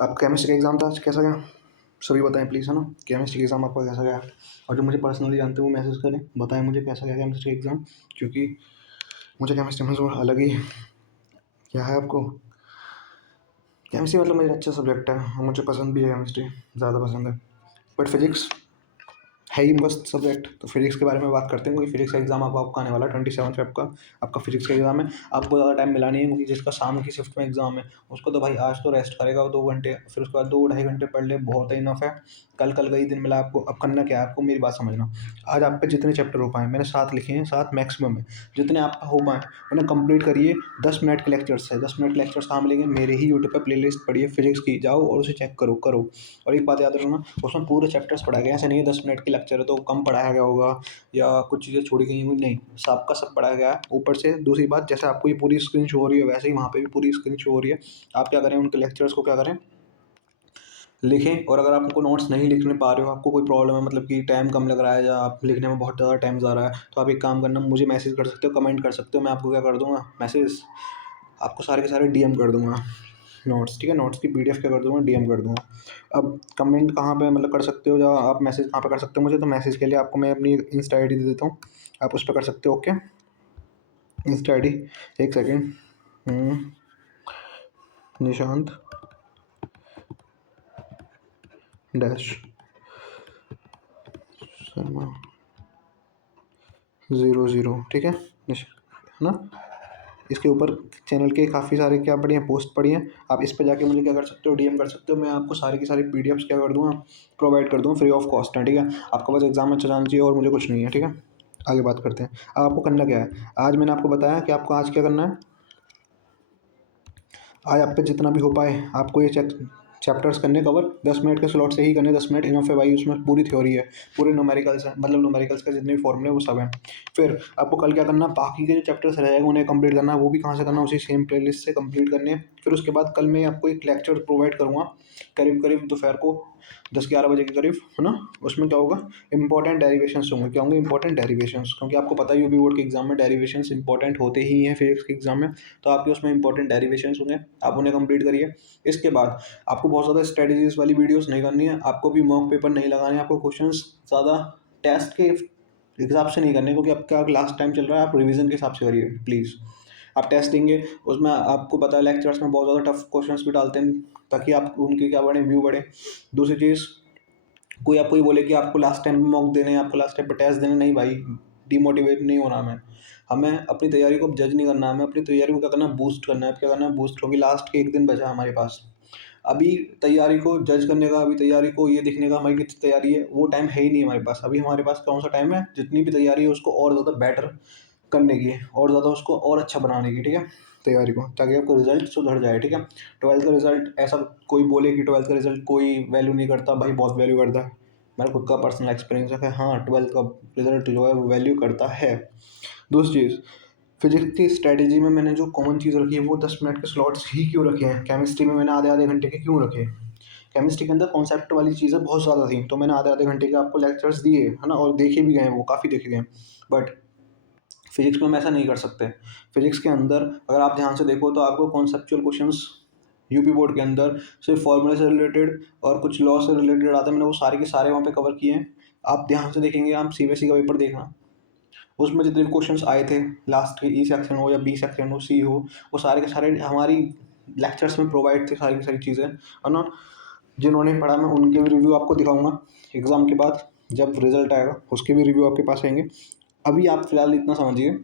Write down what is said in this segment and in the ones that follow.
आपका केमिस्ट्री का एग्ज़ाम था आज, कैसा गया? सभी बताएँ प्लीज़, है ना? केमिस्ट्री का एग्ज़ाम आपका कैसा गया? और जो मुझे पर्सनली जानते हैं वो मैसेज करें, बताएँ मुझे कैसा गया केमिस्ट्री एग्ज़ाम, क्योंकि मुझे केमिस्ट्री में थोड़ा अलग ही क्या है आपको, केमिस्ट्री मतलब मेरा अच्छा सब्जेक्ट है और मुझे पसंद भी है, केमिस्ट्री ज़्यादा पसंद है। बट फिज़िक्स है ही मस्त सब्जेक्ट। तो फिजिक्स के बारे में बात करते हैं, क्योंकि फिजिक्स का एग्जाम आपका आने वाला है 27 फेब का। आपका फिजिक्स का एग्जाम है। आपको ज़्यादा टाइम मिला नहीं है, क्योंकि जिसका शाम की शिफ्ट में एग्जाम है उसको तो भाई आज तो रेस्ट करेगा वो 2 घंटे, फिर उसके बाद 2 ढाई घंटे पढ़ ले, बहुत इनफ है। कल कल का ही दिन मिला आपको। अब करना क्या है आपको, मेरी बात समझना। आज आप पे जितने चैप्टर हो पाए, मैंने 7 लिखे हैं, 7 मैक्सिमम है, जितने आप हो पाए उन्हें कंप्लीट करिए। 10 मिनट के लेक्चर्स है, 10 मिनट के लेक्चर्स कहाँ मिलेंगे? मेरे ही यूट्यूब पर प्लेलिस्ट पड़ी है फिजिक्स की, जाओ और उसे चेक करो करो। और एक बात याद रखना, उसमें पूरे चैप्टर्स पढ़ाए गए हैं। ऐसा नहीं है 10 मिनट की लेक्चर है तो कम पढ़ाया गया होगा या कुछ चीज़ें छोड़ी गई होंगी, नहीं, सब का सब पढ़ाया गया है। ऊपर से दूसरी बात, जैसे आपको ये पूरी स्क्रीन शो हो रही है वैसे ही वहाँ पे भी पूरी स्क्रीन शो हो रही है। आप क्या करें, उनके लेक्चर्स को क्या करें, लिखें। और अगर आप उनको नोट्स नहीं लिखने पा रहे हो, आपको कोई प्रॉब्लम है, मतलब कि टाइम कम लग रहा है या आप लिखने में बहुत ज़्यादा टाइम जा रहा है, तो आप एक काम करना, मुझे मैसेज कर सकते हो, कमेंट कर सकते हो, मैं आपको क्या कर दूँगा, मैसेज आपको सारे के सारे डीएम कर दूँगा नोट्स, ठीक है? नोट्स की पीडीएफ क्या कर दूँगा, डीएम कर दूँगा। अब कमेंट कहाँ पे मतलब कर सकते हो, या आप मैसेज कहाँ पे कर सकते हो मुझे, तो मैसेज के लिए आपको मैं अपनी इंस्टा आईडी दे देता हूँ, आप उस पे कर सकते हो। ओके, इंस्टा आईडी, एक सेकेंड, निशांत डैश शर्मा 00, ठीक है? है ना? इसके ऊपर चैनल के काफ़ी सारे क्या पड़ी हैं, पोस्ट पड़ी हैं। आप इस पे जाके मुझे क्या कर सकते हो, डीएम कर सकते हो। मैं आपको सारी की सारी पीडीएफ्स क्या कर दूँगा, प्रोवाइड कर दूँगा, फ्री ऑफ कॉस्ट है, ठीक है? आपका बस एग्जाम अच्छा जाना चाहिए और मुझे कुछ नहीं है, ठीक है? आगे बात करते हैं। अब आपको करना क्या है, आज मैंने आपको बताया कि आपको आज क्या करना है। आज आप पे जितना भी हो पाए आपको ये चैप्टर्स करने कवर, 10 मिनट के स्लॉट से ही करने, 10 मिनट इनफ है भाई। उसमें पूरी थ्योरी है, पूरे न्यूमेरिकल्स हैं, मतलब न्यूमेरिकल्स का जितने भी फॉर्मूले वो सब हैं। फिर आपको कल क्या करना, बाकी के जो चैप्टर्स रह जाएंगे उन्हें कंप्लीट करना है। वो भी कहाँ से करना, उसी सेम प्लेलिस्ट से कंप्लीट करने हैं। फिर उसके बाद कल मैं आपको एक लेक्चर प्रोवाइड करूँगा, करीब करीब दोपहर को 10-11 बजे के करीब, है ना? उसमें क्या होगा, इंपॉर्टेंट डेरिवेशंस होंगे। क्या होंगे, इंपॉर्टेंट डेरिवेशंस, क्योंकि आपको पता है यूपी बोर्ड के एग्जाम में डेरिवेशंस इंपॉर्टेंट होते ही हैं फिजिक्स के एग्जाम में। तो आपके उसमें इंपॉर्टेंट डेरिवेशंस होंगे, आप उन्हें कंप्लीट करिए। इसके बाद आपको बहुत ज़्यादा स्ट्रेटजीज वाली वीडियोस नहीं करनी है, आपको भी मॉक पेपर नहीं लगाने हैं, आपको क्वेश्चंस ज़्यादा टेस्ट के हिसाब से नहीं करने, क्योंकि आपका लास्ट टाइम चल रहा है, आप रिवीजन के हिसाब से करिए प्लीज़। आप टेस्ट देंगे उसमें आपको पता है लेक्चर्स में बहुत ज़्यादा टफ क्वेश्चंस भी डालते हैं, ताकि आप उनके क्या बढ़े, व्यू बढ़े। दूसरी चीज़, कोई आपको ये बोले कि आपको लास्ट टाइम मॉक देने हैं, आपको लास्ट टाइम पे टेस्ट देने, नहीं भाई, डिमोटिवेट नहीं होना हमें। हमें अपनी तैयारी को जज नहीं करना, हमें अपनी तैयारी को क्या करना है, बूस्ट करना है। क्या करना है, बूस्ट, क्योंकि लास्ट के 1 दिन बचा है हमारे पास। अभी तैयारी को जज करने का, अभी तैयारी को ये देखने का हमारी कितनी तैयारी है, वो टाइम है ही नहीं हमारे पास। अभी हमारे पास कौन सा टाइम है, जितनी भी तैयारी है उसको और ज़्यादा बेटर करने की, और ज़्यादा उसको और अच्छा बनाने की, ठीक है? तैयारी को, ताकि आपका रिजल्ट सुधर जाए, ठीक है? 12th का रिजल्ट, ऐसा कोई बोले कि 12th का रिजल्ट कोई वैल्यू नहीं करता, भाई बहुत वैल्यू करता है। मेरा खुद का पर्सनल एक्सपीरियंस है कि हाँ, 12th का रिजल्ट जो है वो वैल्यू करता है। दूसरी चीज़, फिजिक्स की स्ट्रैटेजी में मैंने जो कॉमन चीज़ रखी है वो 10 मिनट के स्लॉट्स ही क्यों रखे हैं। केमिस्ट्री में मैंने आधे आधे घंटे के क्यों रखे, केमिस्ट्री के अंदर कॉन्सेप्ट वाली चीज़ें बहुत ज़्यादा थी, तो मैंने आधे आधे घंटे के आपको लेक्चर्स दिए, है ना? और देखे भी गए हैं, वो काफ़ी देखे गए हैं। बट फिजिक्स में हम ऐसा नहीं कर सकते। फिजिक्स के अंदर अगर आप ध्यान से देखो तो आपको कॉन्सेप्चुअल क्वेश्चंस यूपी बोर्ड के अंदर सिर्फ फॉर्मूले से रिलेटेड और कुछ लॉ से रिलेटेड आते हैं। मैंने वो सारे के सारे वहाँ पे कवर किए हैं। आप ध्यान से देखेंगे, आप सीबीएसई का पेपर देखना, उसमें जितने भी क्वेश्चंस आए थे, लास्ट के ई सेक्शन हो या बी सेक्शन हो, सी हो, वो सारे के सारे हमारी लेक्चर्स में प्रोवाइड थे, सारी की सारी चीज़ें, है ना? जिन्होंने पढ़ा मैं उनके भी रिव्यू आपको दिखाऊंगा एग्ज़ाम के बाद, जब रिजल्ट आएगा उसके भी रिव्यू आपके पास आएंगे। अभी आप फिलहाल इतना समझिए,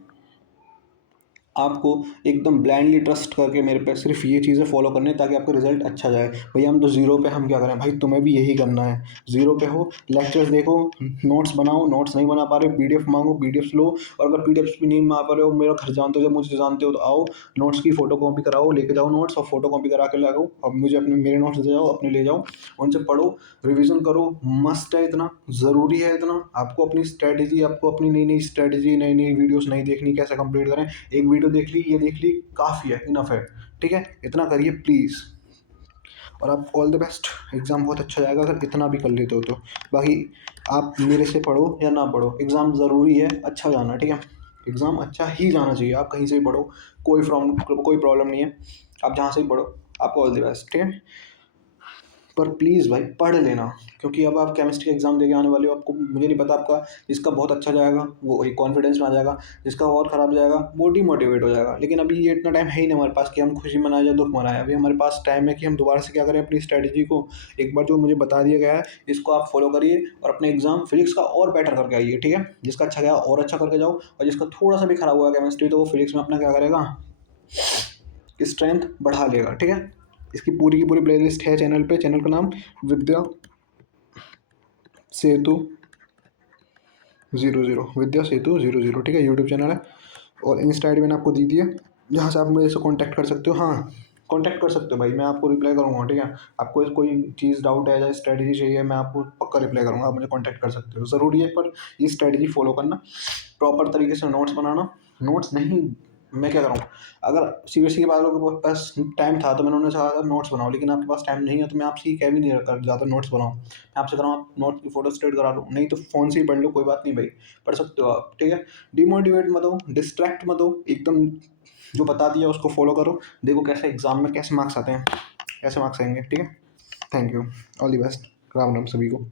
आपको एकदम ब्लाइंडली ट्रस्ट करके मेरे पे सिर्फ ये चीज़ें फॉलो करनी है, ताकि आपका रिजल्ट अच्छा जाए। भैया हम तो ज़ीरो पे, हम क्या करें भाई, तुम्हें भी यही करना है। ज़ीरो पे हो, लेक्चर्स देखो, नोट्स बनाओ, नोट्स नहीं बना पा रहे हो पीडीएफ मांगो, पीडीएफ लो। और अगर पीडीएफ भी नहीं बना पा रहे हो, मेरा घर जानते हो, जब मुझे जानते हो, तो आओ, नोट्स की फोटो कॉपी कराओ, लेके जाओ नोट्स, और फोटो कॉपी करा के लगाओ, और मुझे अपने मेरे नोट्स दे जाओ, अपने ले जाओ, उनसे पढ़ो, रिवीजन करो। मस्ट है, इतना ज़रूरी है, इतना आपको अपनी स्ट्रैटेजी, आपको अपनी नई नई स्ट्रैटेजी, नई नई वीडियोस नहीं देखनी कैसे कंप्लीट करें। एक वीडियो देख ली, ये देख ली, काफ़ी है, इनफ है, ठीक है? इतना करिए प्लीज़। और आप ऑल द बेस्ट, एग्ज़ाम बहुत अच्छा जाएगा अगर इतना भी कर लेते हो तो। बाकी आप मेरे से पढ़ो या ना पढ़ो, एग्ज़ाम ज़रूरी है, अच्छा जाना, ठीक है? एग्ज़ाम अच्छा ही जाना चाहिए, आप कहीं से भी पढ़ो, कोई प्रॉब्लम नहीं है, आप जहाँ से भी पढ़ो, आपको ऑल द बेस्ट, ठीक है? पर प्लीज़ भाई पढ़ लेना, क्योंकि अब आप केमिस्ट्री का एग्ज़ाम देके आने वाले हो। आपको, मुझे नहीं पता, आपका जिसका बहुत अच्छा जाएगा वो एक कॉन्फिडेंस में आ जाएगा, जिसका और ख़राब जाएगा वो डिमोटिवेट हो जाएगा। लेकिन अभी ये इतना टाइम है ही नहीं हमारे पास कि हम खुशी मनाएँ या दुःख मनाएँ। अभी हमारे पास टाइम है कि हम दोबारा से क्या करें, अपनी स्ट्रैटेजी को एक बार जो मुझे बता दिया गया है इसको आप फॉलो करिए और अपने एग्ज़ाम फिजिक्स का और बेटर करके आइए, ठीक है? जिसका अच्छा गया और अच्छा करके जाओ, और जिसका थोड़ा-सा भी खराब हुआ केमिस्ट्री तो वो फिजिक्स में अपना क्या करेगा, स्ट्रेंथ बढ़ा लेगा, ठीक है? इसकी पूरी की पूरी प्लेलिस्ट है चैनल पे। चैनल का नाम विद्या सेतु 00, विद्या सेतु 00, ठीक है? यूट्यूब चैनल है। और इंस्टा आईडी मैंने आपको दी है, जहाँ से आप मेरे से कॉन्टैक्ट कर सकते हो। हाँ, कॉन्टैक्ट कर सकते हो भाई, मैं आपको रिप्लाई करूँगा, ठीक है? आपको कोई चीज़ डाउट है या स्ट्रैटेजी चाहिए, मैं आपको पक्का रिप्लाई करूँगा, आप मुझे कॉन्टैक्ट कर सकते हो। ज़रूरी है पर ये स्ट्रैटेजी फॉलो करना, प्रॉपर तरीके से नोट्स बनाना। नोट्स नहीं, मैं क्या करूँ, अगर सीबीएसई के वालों के पास टाइम था तो मैंने उन्हें कहा था नोट्स बनाओ, लेकिन आपके पास टाइम नहीं है तो मैं आपसे ये कह भी नहीं रखा ज़्यादा नोट्स बनाओ। मैं आपसे कह रहा हूँ आप नोट्स की फोटो स्टेट करा लो, नहीं तो फ़ोन से ही पढ़ लो, कोई बात नहीं भाई, पढ़ सकते हो आप, ठीक है? डिमोटिवेट मत हो, डिस्ट्रैक्ट मत हो, एकदम जो बता दिया उसको फॉलो करो। देखो कैसे एग्जाम में कैसे मार्क्स आते हैं, कैसे मार्क्स आएंगे, ठीक है? Thank you, all the best, Ram Ram सभी को।